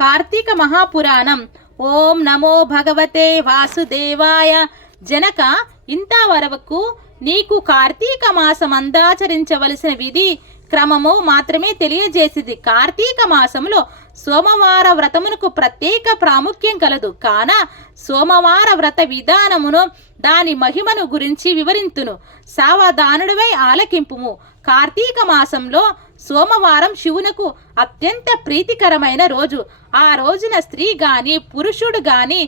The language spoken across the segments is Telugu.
కార్తీక మహాపురాణం. ఓం నమో భగవతే వాసుదేవాయ. జనక, ఇంతవరకు నీకు కార్తీక మాసం అందాచరించవలసిన విధి క్రమము మాత్రమే తెలియజేసింది. కార్తీక మాసంలో సోమవార వ్రతమునకు ప్రత్యేక ప్రాముఖ్యం కలదు. కాన సోమవార వ్రత విధానమును దాని మహిమను గురించి వివరింతును. సావధానుడివై ఆలకింపుము. కార్తీక మాసంలో సోమవారం శివునకు అత్యంత ప్రీతికరమైన రోజు. ఆ రోజున స్త్రీ గాని పురుషుడు గాని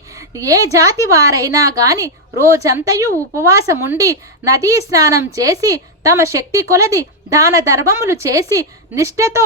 ఏ జాతి వారైనా గాని రోజంతయు ఉపవాసముండి నదీ స్నానం చేసి తమ శక్తి కొలది దాన ధర్మములు చేసి నిష్ఠతో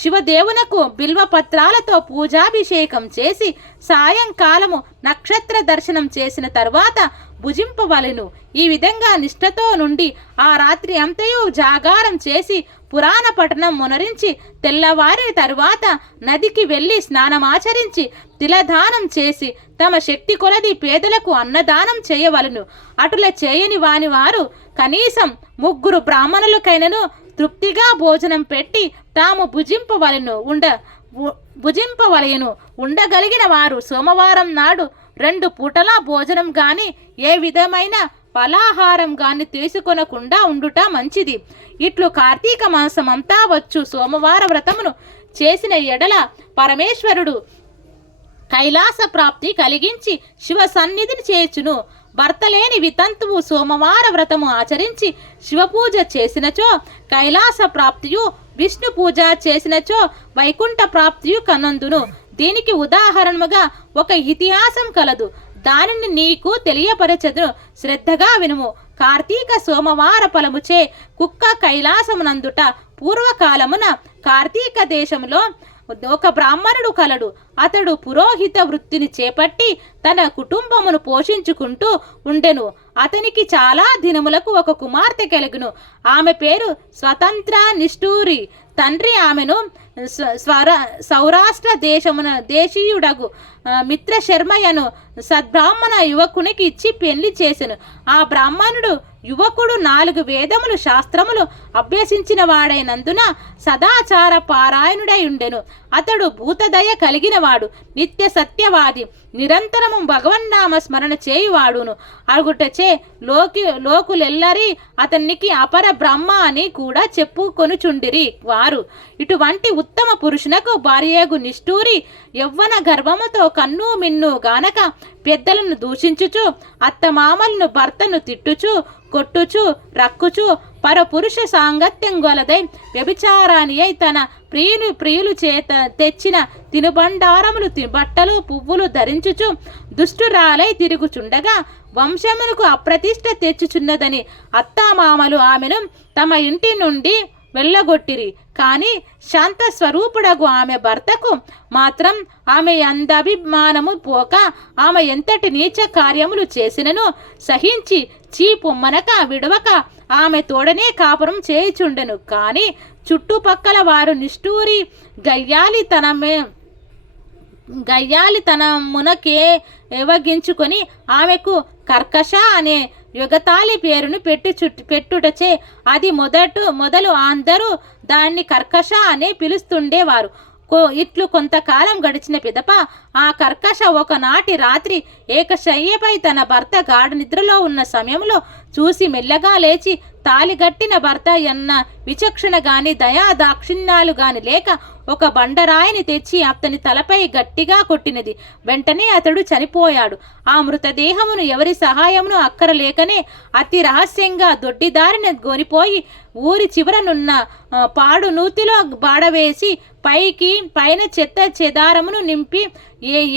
శివదేవునకు బిల్వపత్రాలతో పూజాభిషేకం చేసి సాయంకాలము నక్షత్ర దర్శనం చేసిన తర్వాత భుజింపవలెను. ఈ విధంగా నిష్ఠతో నుండి ఆ రాత్రి అంతయు జాగారం చేసి పురాణ పఠనం మునరించి తెల్లవారిన తరువాత నదికి వెళ్ళి స్నానమాచరించి తిలదానం చేసి తమ శక్తి కొలది పేదలకు అన్నదానం చేయవలను. అటుల చేయని వాని వారు కనీసం 3 బ్రాహ్మణులకైనను తృప్తిగా భోజనం పెట్టి తాము భుజింపవలయను. ఉండగలిగిన వారు సోమవారం నాడు 2 పూటలా భోజనం గాని ఏ విధమైన ఫలాహారం గాని తీసుకొనకుండా ఉండుట మంచిది. ఇట్లు కార్తీక మాసం అంతా వచ్చు సోమవార వ్రతమును చేసిన ఎడల పరమేశ్వరుడు కైలాస ప్రాప్తి కలిగించి శివ సన్నిధిని చేర్చును. భర్త లేని వితంతువు సోమవార వ్రతము ఆచరించి శివపూజ చేసినచో కైలాస ప్రాప్తియు, విష్ణు పూజ చేసినచో వైకుంఠ ప్రాప్తియు కనందును. దీనికి ఉదాహరణముగా ఒక ఇతిహాసం కలదు. దానిని నీకు తెలియపరచదును, శ్రద్ధగా వినుము. కార్తీక సోమవార ఫలముచే కుక్క కైలాసమునందుట. పూర్వకాలమున కార్తీక దేశంలో ఒక బ్రాహ్మణుడు కలడు. అతడు పురోహిత వృత్తిని చేపట్టి తన కుటుంబమును పోషించుకుంటూ ఉండెను. అతనికి చాలా దినములకు ఒక కుమార్తె కలుగును. ఆమె పేరు స్వతంత్ర నిష్ఠూరి. తండ్రి ఆమెను సౌరాష్ట్ర దేశీయుడగు మిత్రశర్మయను సద్బ్రాహ్మణ యువకునికి ఇచ్చి పెళ్లి చేసెను. ఆ బ్రాహ్మణుడు యువకుడు 4 వేదములు శాస్త్రములు అభ్యసించిన వాడైనందున సదాచార పారాయణుడై ఉండెను. అతడు భూతదయ కలిగినవాడు, నిత్య సత్యవాది, నిరంతరము భగవన్నామ స్మరణ చేయువాడును. అగుటచే లోకులెల్లరి అతనికి అపర బ్రహ్మ అని కూడా చెప్పుకొనుచుండిరి వారు. ఇటువంటి ఉత్తమ పురుషునకు భార్యగు నిష్ఠూరి యవ్వన గర్భముతో కన్ను మిన్ను గానక పెద్దలను దూషించుచు అత్తమామలను భర్తను తిట్టుచు కొట్టుచు రక్కుచు పరపురుష సాంగత్యం గొలదై వ్యభిచారాని అయి తన ప్రియులు చేత తెచ్చిన తినుబండారములు బట్టలు పువ్వులు ధరించుచు దుష్టురాలై తిరుగుచుండగా వంశమునకు అప్రతిష్ట తెచ్చుచున్నదని అత్తామామలు ఆమెను తమ ఇంటి నుండి వెళ్ళగొట్టిరి. కానీ శాంత స్వరూపుడగు ఆమె భర్తకు మాత్రం ఆమె అందభిమానము పోక ఆమె ఎంతటి నీచ కార్యములు చేసినను సహించి చీపొమ్మనక విడవక ఆమె తోడనే కాపురం చేయుచుండెను. కానీ చుట్టుపక్కల వారు నిష్ఠూరి గయ్యాలితనమునకే ఏవగించుకొని ఆమెకు కర్కశ అనే యుగతాళి పేరును పెట్టుటచే అది మొదలు అందరూ దాన్ని కర్కశ అనే పిలుస్తుండేవారు. ఇట్లు కొంతకాలం గడిచిన పిదప ఆ కర్కశ ఒకనాటి రాత్రి ఏకశయ్యపై తన భర్త గాఢ నిద్రలో ఉన్న సమయంలో చూసి మెల్లగా లేచి తాలిగట్టిన భర్త ఎన్న విచక్షణ గాని దయా దాక్షిణ్యాలు గాని లేక ఒక బండరాయిని తెచ్చి అతని తలపై గట్టిగా కొట్టినది. వెంటనే అతడు చనిపోయాడు. ఆ మృతదేహమును ఎవరి సహాయమును అక్కరలేకనే అతి రహస్యంగా దొడ్డిదారిన గొనిపోయి ఊరి చివరనున్న పాడు నూతిలో బాడవేసి పైన చెత్త చెదారమును నింపి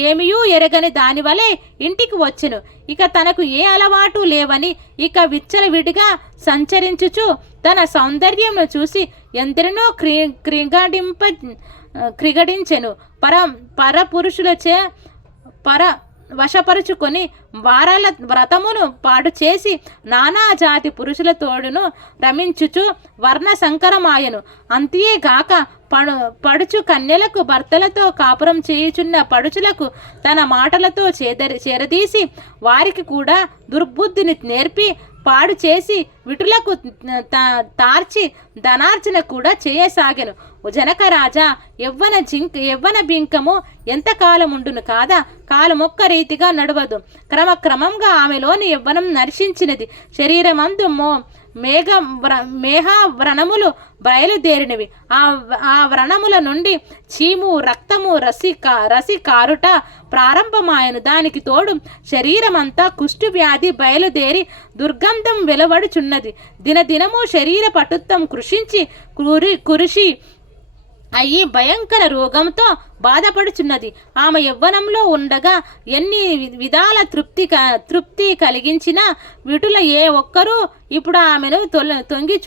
ఏమియూ ఎరగని దానివలే ఇంటికి వచ్చెను. ఇక తనకు ఏ అలవాటు లేవని ఇక విచ్చలవిడిగా సంచరించుచు తన సౌందర్యమును చూసి ఎందరినో క్రిగడించెను. పరపురుషులచే వశపరుచుకొని వారాల వ్రతమును పాడు చేసి నానా జాతి పురుషుల తోడును రమించుచు వర్ణ సంకరమాయను. అంతేగాక పడుచు కన్యలకు భర్తలతో కాపురం చేయుచున్న పడుచులకు తన మాటలతో చేరదీసి వారికి కూడా దుర్బుద్ధిని నేర్పి పాడు చేసి విటులకు తార్చి ధనార్జన కూడా చేయసాగెను. జనకరాజా, యవ్వన బింకము ఎంతకాలముండును కాదా, కాలమొక్క రీతిగా నడవదు. క్రమక్రమంగా ఆమెలోని యవ్వనం నర్శించినది. శరీరమందు మేఘ బయలుదేరినవి. ఆ వ్రణముల నుండి చీము, రక్తము, రసి కారుట ప్రారంభమాయను. దానికి తోడు శరీరమంతా కుష్టు వ్యాధి బయలుదేరి దుర్గంధం వెలువడుచున్నది. దినదినము శరీర పటుత్వం కృషి అయ్యి భయంకర రోగంతో బాధపడుచున్నది. ఆమె యవ్వనంలో ఉండగా ఎన్ని విధాల తృప్తి కలిగించినా విటుల ఏ ఒక్కరూ ఇప్పుడు ఆమెను తొంగి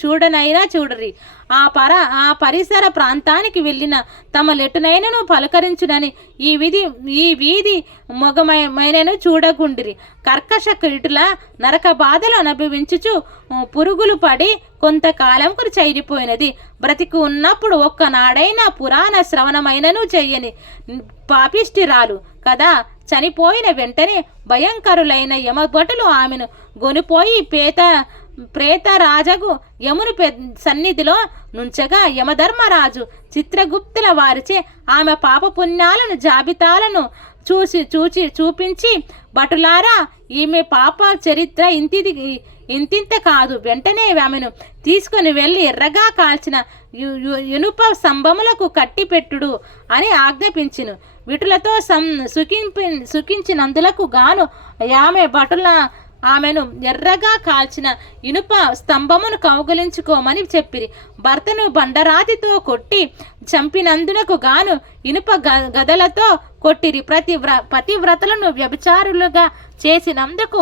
చూడనైనా చూడరి. ఆ పరిసర ప్రాంతానికి వెళ్ళిన తమ లెటునైనను పలకరించునని ఈ వీధి మొగమైనను చూడకుండిరి. కర్కశ ఇటుల నరక బాధలు అనుభవించుచు పురుగులు పడి కొంతకాలంకు చైరిపోయినది. బ్రతికి ఉన్నప్పుడు ఒక్కనాడైనా పురాణ శ్రవణమైనను చెయ్యని పాపిష్టిరాలు కదా. చనిపోయిన వెంటనే భయంకరులైన యమభటులు ఆమెను గొనిపోయి ప్రేతరాజగు యముని సన్నిధిలో నుంచగా యమధర్మరాజు చిత్రగుప్తుల వారిచే ఆమె పాపపుణ్యాలను జాబితాలను చూపించి, భటులారా, ఈమె పాప చరిత్ర ఇంతింత కాదు, వెంటనే ఆమెను తీసుకుని వెళ్ళి ఎర్రగా కాల్చిన ఇనుప స్తంభములకు కట్టిపెట్టుడు అని ఆజ్ఞాపించెను. విటులతో సుఖించినందులకు గాను ఆమె భటుల ఆమెను ఎర్రగా కాల్చిన ఇనుప స్తంభమును కౌగలించుకోమని చెప్పిరి. భర్తను బండరాతితో కొట్టి చంపినందునకు గాను ఇనుప గదలతో కొట్టిరి. పతివ్రతలను వ్యభిచారులుగా చేసినందుకు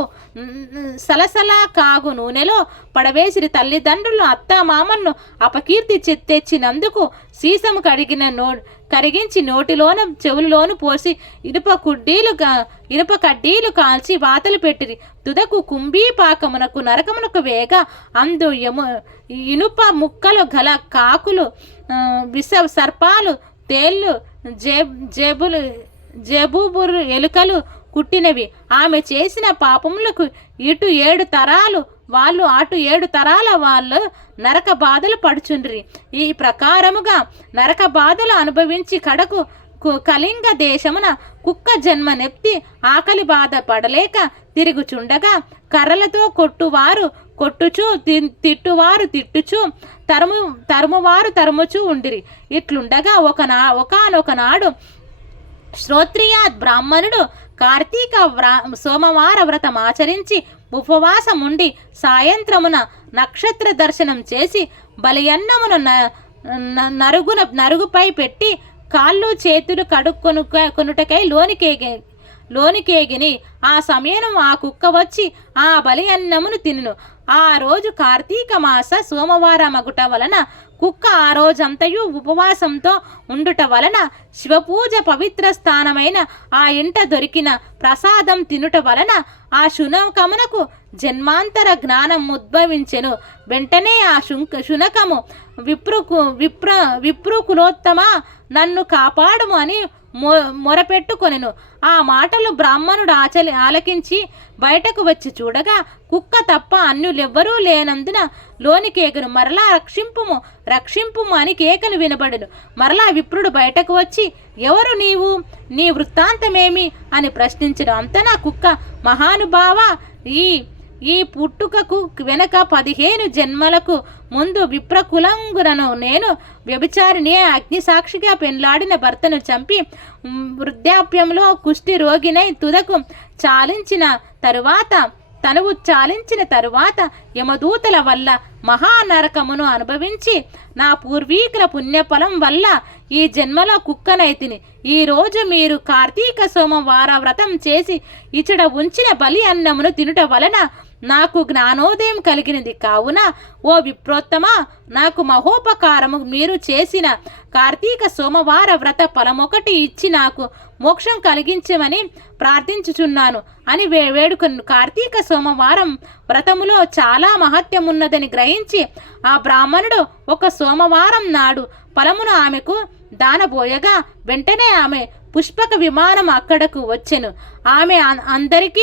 సలసలా కాగు నూనెలో పడవేసిరి. తల్లిదండ్రులు అత్తామామలను అపకీర్తి తెచ్చినందుకు సీసము కరిగించి నోటిలోన చెవులలోను పోసి ఇనుప కడ్డీలు కాల్చి వాతలు పెట్టిరి. తుదకు కుంభీపాకమునకు నరకమునకు వేగ అందు ఇనుప ముక్కలు గల కాకులు, విష సర్పాలు, తేళ్ళు, జేబుబురు ఎలుకలు కుట్టినవి. ఆమె చేసిన పాపములకు ఇటు 7 తరాలు వాళ్ళు, అటు 7 తరాల వాళ్ళు నరక బాధలు పడుచుండ్రి. ఈ ప్రకారముగా నరక బాధలు అనుభవించి కడకు కళింగ దేశమున కుక్క జన్మ నెత్తి ఆకలి బాధ పడలేక తిరుగుచుండగా కర్రలతో కొట్టువారు కొట్టుచు, తిట్టువారు తిట్టుచు, తరుమువారు తరుముచూ ఉండిరి. ఇట్లుండగా ఒకనొకనాడు శ్రోత్రియాద్ బ్రాహ్మణుడు కార్తీక సోమవార వ్రతం ఆచరించి ఉపవాసముండి సాయంత్రమున నక్షత్ర దర్శనం చేసి బలియన్నమును నరుగుపై పెట్టి కాళ్ళు చేతులు కడుక్కొనుటకై లోనికేగిని. ఆ సమయం ఆ కుక్క వచ్చి ఆ బలి అన్నమును తినును. ఆ రోజు కార్తీక మాస సోమవారమగుట వలన కుక్క ఆ రోజంతయు ఉపవాసంతో ఉండుట వలన శివపూజ పవిత్ర స్థానమైన ఆ ఇంట దొరికిన ప్రసాదం తినుట వలన ఆ శునకమునకు జన్మాంతర జ్ఞానం ఉద్భవించెను. వెంటనే ఆ శునకము విప్రుకులోత్తమ నన్ను కాపాడుము అని మొరపెట్టుకొనెను. ఆ మాటలు బ్రాహ్మణుడు ఆలకించి బయటకు వచ్చి చూడగా కుక్క తప్ప అన్యులెవ్వరూ లేనందున లోనికేగను. మరలా రక్షింపుము అని కేకలు వినబడెను. మరలా విప్రుడు బయటకు వచ్చి, ఎవరు నీవు, నీ వృత్తాంతమేమి అని ప్రశ్నించను. అంతనా కుక్క, మహానుభావ, ఈ పుట్టుకకు వెనక 15 జన్మలకు ముందు విప్రకులంగునను నేను వ్యభిచారిని అగ్ని సాక్షిగా పెండ్లాడిన భర్తను చంపి వృద్ధాప్యంలో కుష్టి రోగినై తుదకు తనువు చాలించిన తరువాత యమదూతల వల్ల మహానరకమును అనుభవించి నా పూర్వీకుల పుణ్యఫలం వల్ల ఈ జన్మలో కుక్కనైతిని. ఈ రోజు మీరు కార్తీక సోమవార వ్రతం చేసి ఇచ్చట ఉంచిన బలి అన్నమును తినుట వలన నాకు జ్ఞానోదయం కలిగినది. కావున ఓ విప్రోత్తమ, నాకు మహోపకారము మీరు చేసిన కార్తీక సోమవార వ్రత ఫలమొకటి ఇచ్చి నాకు మోక్షం కలిగించమని ప్రార్థించుచున్నాను అని వేడుకొను. కార్తీక సోమవారం వ్రతములో చాలా మహత్యమున్నదని గ్రహించి ఆ బ్రాహ్మణుడు ఒక సోమవారం నాడు ఫలమును ఆమెకు దానబోయగా వెంటనే ఆమె పుష్పక విమానం అక్కడకు వచ్చెను. ఆమె అందరికీ